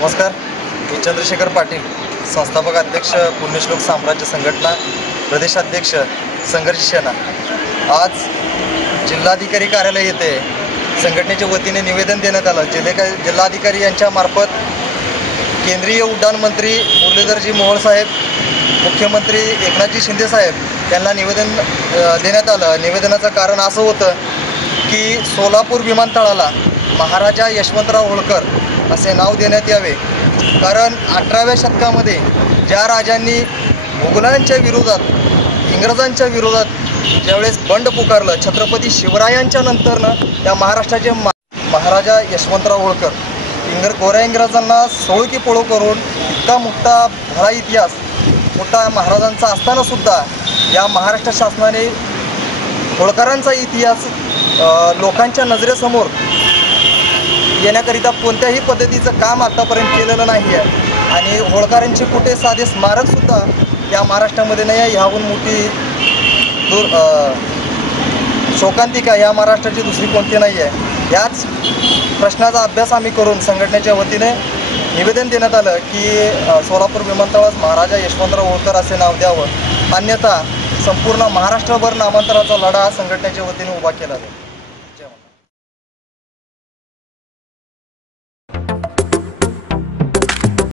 नमस्कार, मी चंद्रशेखर पाटील, संस्थापक अध्यक्ष पुण्यश्लोक साम्राज्य संघटना, प्रदेशाध्यक्ष संघर्ष सेना। आज जिल्हाधिकारी कार्यालय येथे संघटनेच्या वतीने निवेदन देण्यात आलं। जिल्हाधिकारी यांच्या मार्फत केंद्रीय उड्डाण मंत्री मुरलीधरजी मोहोळ साहेब, मुख्यमंत्री एकनाथजी शिंदे साहेब यांना निवेदन देण्यात आलं। निवेदनाचं कारण असं होतं की सोलापूर विमानतळाला महाराजा यशवंतराव होळकर असे नाव देण्यात यावे, कारण 18व्या शतकामध्ये ज्या राजांनी मुघलांच्या विरोधात, इंग्रजांच्या विरोधात ज्यावेळेस बंड पुकारलं, छत्रपती शिवरायांच्या नंतरनं त्या महाराष्ट्राचे महाराजा यशवंतराव होळकर गोऱ्या इंग्रजांना सोळ की पळू करून इतका मोठा भला इतिहास मोठा महाराजांचा असतानासुद्धा या महाराष्ट्र शासनाने होळकरांचा इतिहास लोकांच्या नजरेसमोर येण्याकरिता कोणत्याही पद्धतीचं काम आतापर्यंत केलेलं नाही आहे। आणि होळकरांचे कुठे साधे स्मारकसुद्धा या महाराष्ट्रामध्ये नाही आहे। ह्याहून मोठी शोकांतिका या महाराष्ट्राची दुसरी कोणती नाही आहे। याच प्रश्नाचा अभ्यास आम्ही करून संघटनेच्या वतीने निवेदन देण्यात आलं की सोलापूर विमानतळास महाराजा यशवंतराव होळकर असे नाव द्यावं, अन्यथा संपूर्ण महाराष्ट्रभर नामांतराचा लढा संघटनेच्या वतीने उभा केला जाईल।